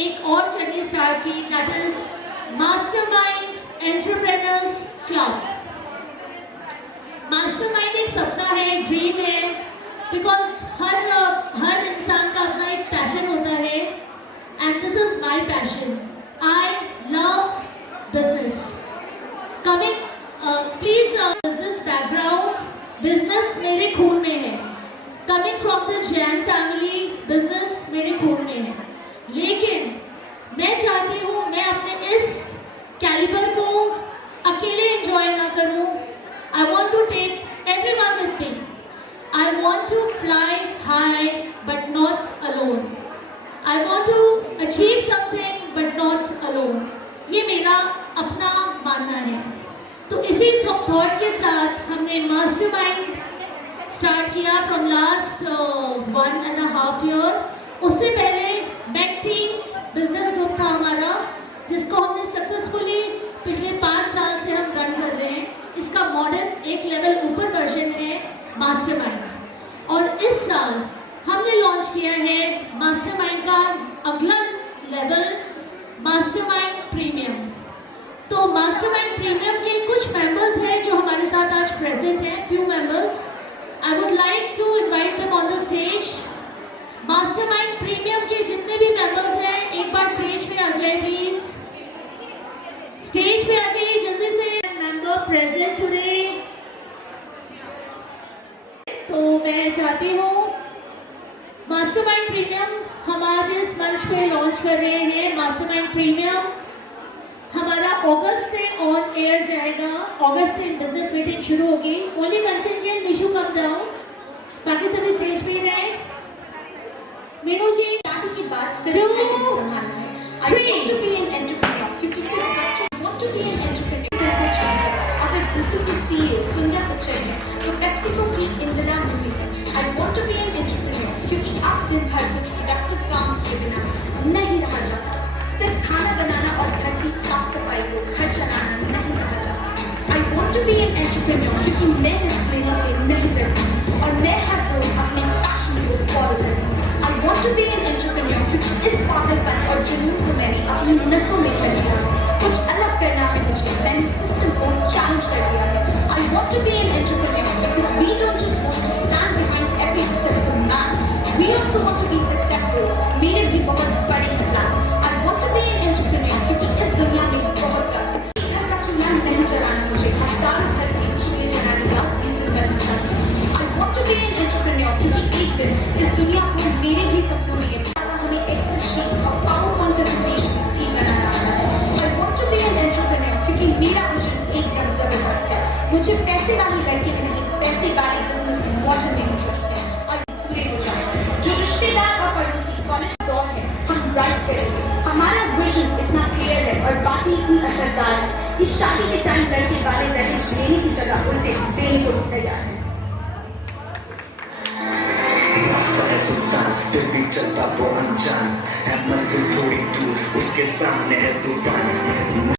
एक और journey start की, that is mastermind entrepreneurs club. Mastermind एक सपना है, ड्रीम है, बिकॉज हर इंसान का अपना एक पैशन होता है, and this is my passion. I love business. Coming please business background, business मेरे खून में है। Coming from the Jain family, business मेरे खून में है, लेकिन मैं चाहती हूँ मैं अपने इस कैलिबर को अकेले एंजॉय ना करूँ। I want to take everyone with me. I want to fly high but not alone. I want to achieve something but not alone. ये मेरा अपना मानना है। तो इसी सब थॉट के साथ हमने मास्टरमाइंड स्टार्ट किया फ्रॉम लास्ट 1.5 year। उससे पहले बैक टीम्स बिजनेस ग्रुप था हमारा, जिसको हमने सक्सेसफुली पिछले 5 साल से हम रन कर रहे हैं। इसका मॉडर्न एक लेवल ऊपर वर्जन है मास्टरमाइंड, और इस साल हमने लॉन्च किया है मास्टरमाइंड का अगला लेवल, मास्टरमाइंड प्रीमियम। तो मास्टरमाइंड प्रीमियम के कुछ मेंबर्स हैं जो हमारे साथ आज प्रेजेंट हैं, few members. I would like to invite them on the stage. Mastermind Premium के जितने भी मेंबर्स हैं एक बार स्टेज पे आ जाए प्लीज, स्टेज पे आ जाइए जल्दी से। Member present today. तो मैं चाहती हूँ मास्टरमाइंड प्रीमियम हम आज इस मंच पे लॉन्च कर रहे हैं। मास्टरमाइंड प्रीमियम हमारा अगस्त से ऑन एयर जाएगा, अगस्त से बिजनेस मीटिंग शुरू होगी। ओनली कंचन निशु कम डाउन, बाकी सभी स्टेज पे रहे। मीनू जी शादी की बात सिर्फ संभालना है। I want to be an entrepreneur, क्योंकि सिर्फ बच्चों want to be an entrepreneur दिल को छूता है। अगर गूगल की CEO सुंदर पिचाई है तो पेप्सिको की इंदिरा नूरी है। I want to be an entrepreneur, क्योंकि आप दिन भर कुछ प्रोडक्टिव काम किए बिना नहीं रहा जाता। सिर्फ खाना बनाना और घर की साफ सफाई को घर चलाना नहीं रहा जाता। I want to be an entrepreneur, क्योंकि मैं रिस्क लेने से नहीं डरती और मैं हर रोज अपने पैशन को फॉलो करती हूँ। I want to be an entrepreneur, क्योंकि इस पागलपन और जुनून को मैंने अपनी नसों में कर लिया है। कुछ अलग करना है मुझे, मैंने सिस्टम को चैलेंज कर लिया है। I want to be an entrepreneur because we don't just want to stand behind every successful man, we also want to be successful. मेरे भी बहुत बड़े हैं plans. I want to be an entrepreneur, क्योंकि इस दुनिया में बहुत कम है। घर का चूल्हा नहीं जलाना मुझे, सारे घर के चूल्हे जलाने का रीजन बनना चाहती हूँ। I want to be an entrepreneur, क्योंकि एक दिन इस दुनिया को मेरे भी सपनों में ये हमें एक्सेल शीट्स और पावरपॉइंट प्रेजेंटेशन भी बनाना है। I want to be an entrepreneur, क्योंकि मेरा विजन एकदम जबरदस्त है। मुझे पैसे वाली लड़की में नहीं, पैसे वाले बिजनेस मॉडल में इंटरेस्ट है और पूरे हो जाए। जो रिश्तेदार और पड़ोसी कॉलेज दौर है हम राइज करेंगे। हमारा विजन इतना क्लियर है और बातें इतनी असरदार है कि शादी के टाइम लड़के वाले दहेज लेने की जगह उल्टे देने को तैयार है। फिर भी चलता वो अनजान है, मंजिल थोड़ी दूर उसके सामने है तूफान।